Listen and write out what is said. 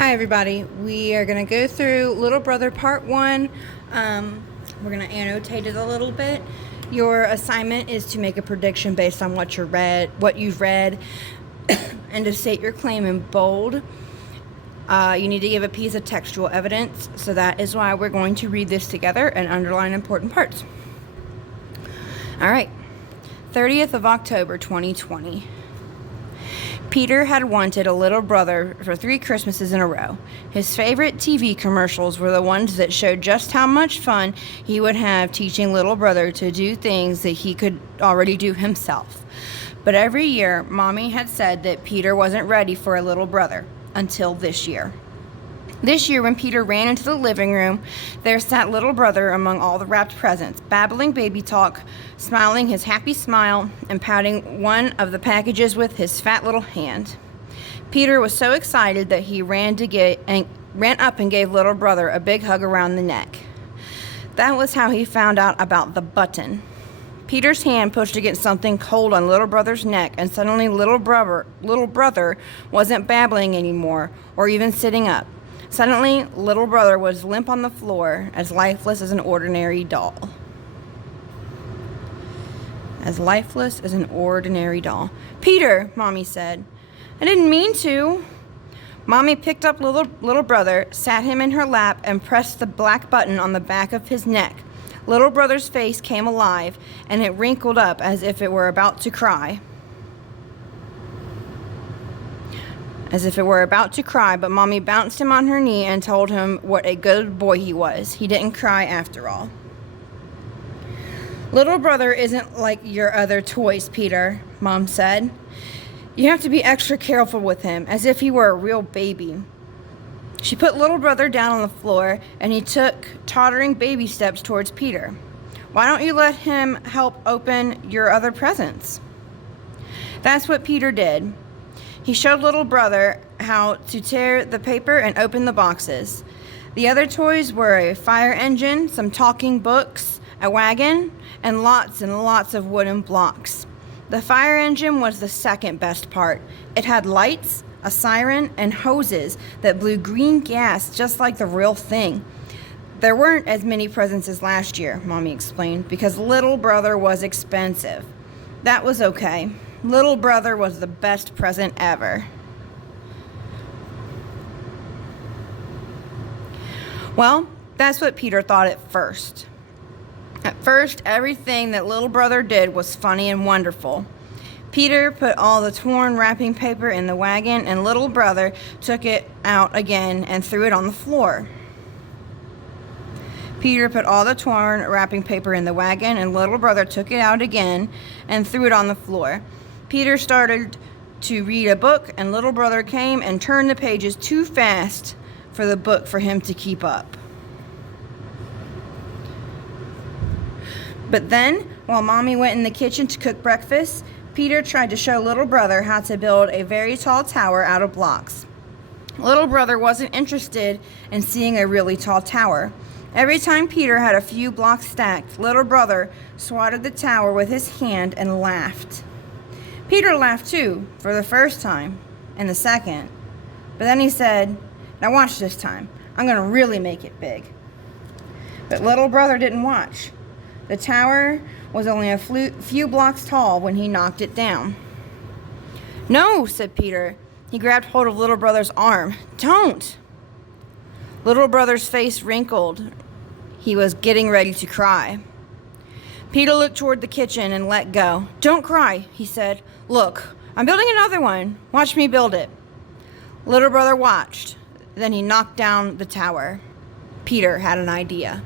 Hi everybody, we are going to go through Little Brother Part 1. We're going to annotate it a little bit. Your assignment is to make a prediction based on what you've read, and to state your claim in bold. You need to give a piece of textual evidence, so that is why we're going to read this together and underline important parts. Alright, 30th of October 2020. Peter had wanted a little brother for 3 Christmases in a row. His favorite TV commercials were the ones that showed just how much fun he would have teaching little brother to do things that he could already do himself. But every year, Mommy had said that Peter wasn't ready for a little brother until this year. This year, when Peter ran into the living room, there sat little brother among all the wrapped presents, babbling baby talk, smiling his happy smile, and patting one of the packages with his fat little hand. Peter was so excited that he ran up and gave little brother a big hug around the neck. That was how he found out about the button. Peter's hand pushed against something cold on little brother's neck, and suddenly little brother wasn't babbling anymore, or even sitting up. Suddenly, little brother was limp on the floor, as lifeless as an ordinary doll. As lifeless as an ordinary doll. "Peter," Mommy said. "I didn't mean to." Mommy picked up little brother, sat him in her lap, and pressed the black button on the back of his neck. Little brother's face came alive, and it wrinkled up as if it were about to cry. But Mommy bounced him on her knee and told him what a good boy he was. He didn't cry after all. "Little brother isn't like your other toys, Peter," Mom said. "You have to be extra careful with him, as if he were a real baby." She put little brother down on the floor, and he took tottering baby steps towards Peter. "Why don't you let him help open your other presents?" That's what Peter did. He showed little brother how to tear the paper and open the boxes. The other toys were a fire engine, some talking books, a wagon, and lots of wooden blocks. The fire engine was the second best part. It had lights, a siren, and hoses that blew green gas just like the real thing. There weren't as many presents as last year, Mommy explained, because little brother was expensive. That was okay. Little brother was the best present ever. Well, that's what Peter thought at first. At first, everything that little brother did was funny and wonderful. Peter put all the torn wrapping paper in the wagon, and little brother took it out again and threw it on the floor. Peter put all the torn wrapping paper in the wagon, and little brother took it out again and threw it on the floor. Peter started to read a book, and little brother came and turned the pages too fast for the book for him to keep up. But then, while Mommy went in the kitchen to cook breakfast, Peter tried to show little brother how to build a very tall tower out of blocks. Little brother wasn't interested in seeing a really tall tower. Every time Peter had a few blocks stacked, little brother swatted the tower with his hand and laughed. Peter laughed too, for the first time, and the second. But then he said, "Now watch this time. I'm going to really make it big." But little brother didn't watch. The tower was only a few blocks tall when he knocked it down. "No," said Peter. He grabbed hold of little brother's arm. "Don't!" Little brother's face wrinkled. He was getting ready to cry. Peter looked toward the kitchen and let go. "Don't cry," he said. "Look, I'm building another one. Watch me build it." Little brother watched. Then he knocked down the tower. Peter had an idea.